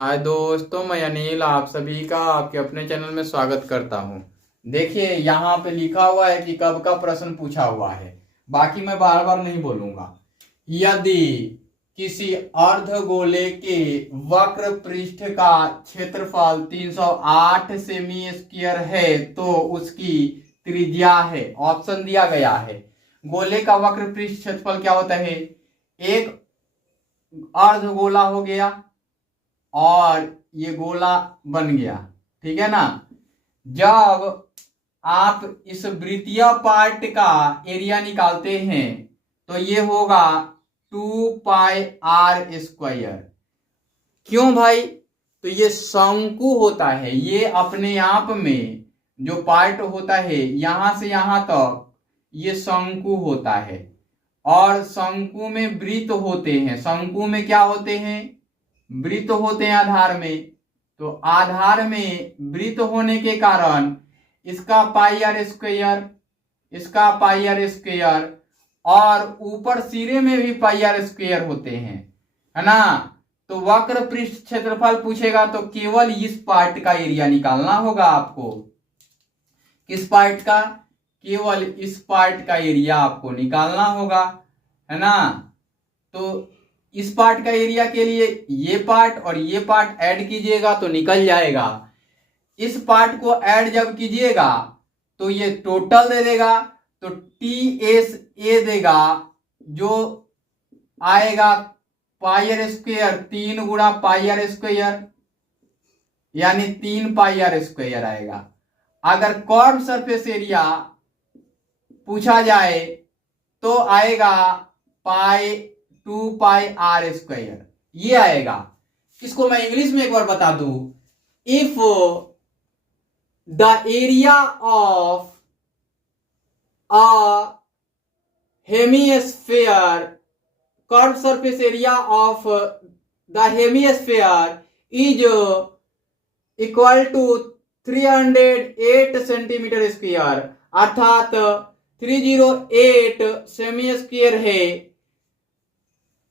हाय दोस्तों, मैं अनिल आप सभी का आपके अपने चैनल में स्वागत करता हूं। देखिए यहाँ पे लिखा हुआ है कि कब का प्रश्न पूछा हुआ है। बाकी मैं बार बार नहीं बोलूंगा। यदि किसी अर्धगोले के वक्र पृष्ठ का क्षेत्रफल 308 सेमी स्क्वायर है तो उसकी त्रिज्या है। ऑप्शन दिया गया है। गोले का वक्र पृष्ठ क्षेत्रफल क्या होता है? एक अर्धगोला हो गया और ये गोला बन गया, ठीक है ना। जब आप इस वृत्तीय पार्ट का एरिया निकालते हैं तो ये होगा 2πr²। क्यों भाई? तो ये शंकु होता है। ये अपने आप में जो पार्ट होता है यहां से यहां तक ये शंकु होता है। और शंकु में वृत्त होते हैं। शंकु में क्या होते हैं? वृत्त होते हैं आधार में। तो आधार में वृत्त होने के कारण इसका πr², इसका πr² और ऊपर सिरे में भी πr² होते हैं, है ना। तो वक्र पृष्ठ क्षेत्रफल पूछेगा तो केवल इस पार्ट का एरिया निकालना होगा आपको। किस पार्ट का? केवल इस पार्ट का एरिया आपको निकालना होगा, है ना। तो इस पार्ट का एरिया के लिए ये पार्ट और ये पार्ट ऐड कीजिएगा तो निकल जाएगा। इस पार्ट को ऐड जब कीजिएगा तो ये टोटल दे देगा। तो TSA देगा जो आएगा πr², 3 गुणा πr², यानी 3πr² आएगा। अगर कर्व सरफेस एरिया पूछा जाए तो आएगा 2πr², ये आएगा। इसको मैं इंग्लिश में एक बार बता दूं। If the area of a hemisphere, curve surface area of the hemisphere is equal to 308 centimetre square, अर्थात 308 सेमी स्क्वायर है,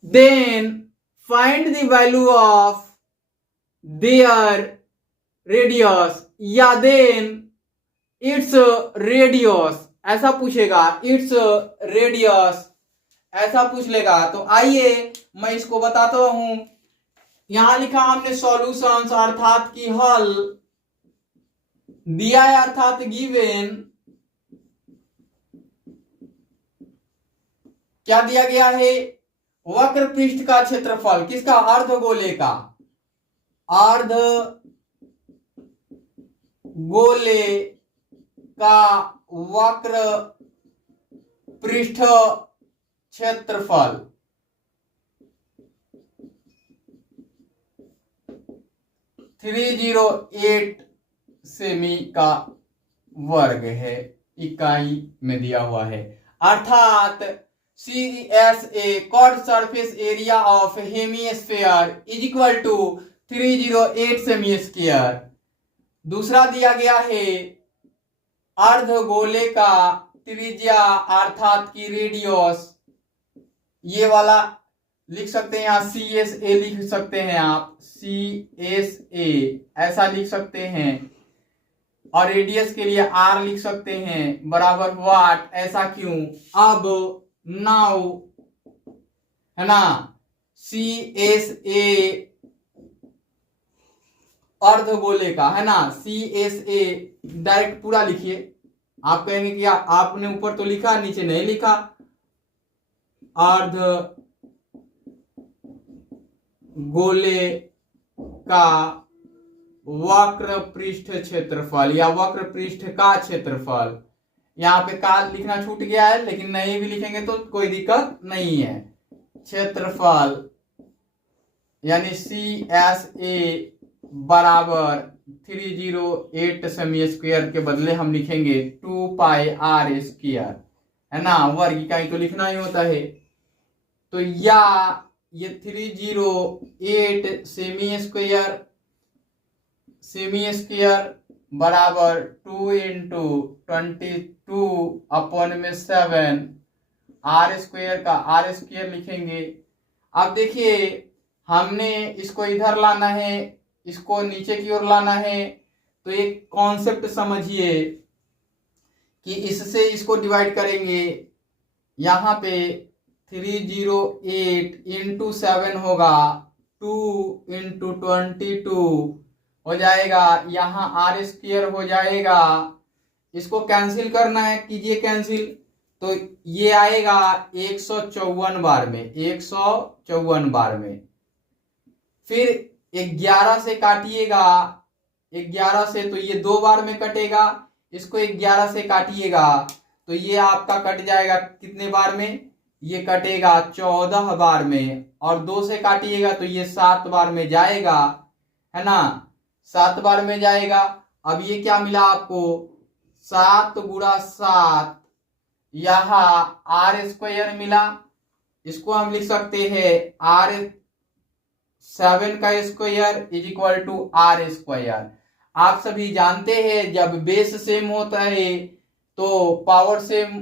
then find the value of their radius, या then its radius ऐसा पूछेगा। its radius ऐसा पूछ लेगा। तो आइए मैं इसको बताता हूं। यहां लिखा हमने सॉल्यूशंस, अर्थात की हल दिया है, अर्थात गिवन। क्या दिया गया है? वक्र पृष्ठ का क्षेत्रफल किसका? अर्धगोले का। अर्धगोले का वक्र पृष्ठ क्षेत्रफल 308 सेमी का वर्ग है, इकाई में दिया हुआ है। अर्थात CSA, curve surface area of hemisphere is equal to 308 cm square. दूसरा दिया गया है अर्धगोले का त्रिज्या, अर्थात की रेडियस। ये वाला लिख सकते हैं, यहाँ CSA लिख सकते हैं आप, CSA ऐसा लिख सकते हैं। और रेडियस के लिए R लिख सकते हैं बराबर वाट। ऐसा क्यों? अब नाउ, है ना, CSA अर्धगोले का, है ना। CSA डायरेक्ट पूरा लिखिए। आप कहेंगे कि आपने ऊपर तो लिखा, नीचे नहीं लिखा। अर्धगोले का वक्र पृष्ठ क्षेत्रफल या वक्र पृष्ठ का क्षेत्रफल, यहाँ पे का लिखना छूट गया है, लेकिन नहीं भी लिखेंगे तो कोई दिक्कत नहीं है। क्षेत्रफल यानी CSA बराबर 308 सेमी स्क्वायर के बदले हम लिखेंगे 2πr², है ना। वर्ग इकाई तो लिखना ही होता है। तो या ये 308 सेमी स्क्वायर बराबर 2 इंटू 22/7 R² का R² लिखेंगे। अब देखिए हमने इसको इधर लाना है, इसको नीचे की ओर लाना है। तो एक कॉन्सेप्ट समझिए कि इससे इसको डिवाइड करेंगे, यहाँ पे 308 इंटू 7 होगा 2 इंटू 22 हो जाएगा, यहाँ आर स्क्वायर हो जाएगा। इसको कैंसिल करना है, कीजिए कैंसिल। तो ये आएगा 154 बार में, 154 बार में। फिर 11 से काटिएगा, 11 से तो ये 2 बार में कटेगा। इसको 11 से काटिएगा तो ये आपका कट जाएगा कितने बार में, ये कटेगा 14 बार में। और 2 से काटिएगा तो ये 7 बार में जाएगा, है ना, 7 बार में जाएगा। अब ये क्या मिला आपको, 7 गुणा 7, यहाँ आर स्क्वायर मिला। इसको हम लिख सकते हैं आर 7 का square is equal to R square. आप सभी जानते हैं जब बेस सेम होता है तो पावर सेम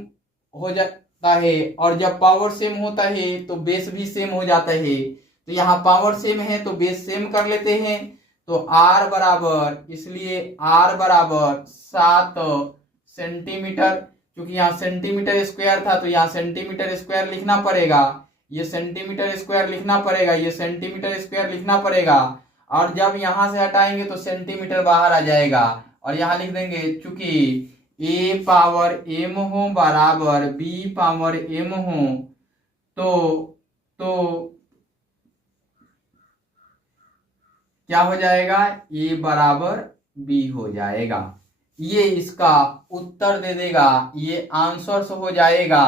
हो जाता है, और जब पावर सेम होता है तो बेस भी सेम हो जाता है। तो यहाँ पावर सेम है तो बेस सेम कर लेते हैं। तो आर बराबर, इसलिए आर बराबर 7 सेंटीमीटर। क्योंकि यहाँ सेंटीमीटर स्क्वायर था तो यहाँ सेंटीमीटर स्क्वायर लिखना पड़ेगा, ये सेंटीमीटर स्क्वायर लिखना पड़ेगा, ये सेंटीमीटर स्क्वायर लिखना पड़ेगा। और जब यहां से हटाएंगे तो सेंटीमीटर बाहर आ जाएगा, और यहां लिख देंगे चूंकि a पावर m हो बराबर b पावर m हो, तो क्या हो जाएगा, a बराबर b हो जाएगा। ये इसका उत्तर दे देगा, ये आंसर हो जाएगा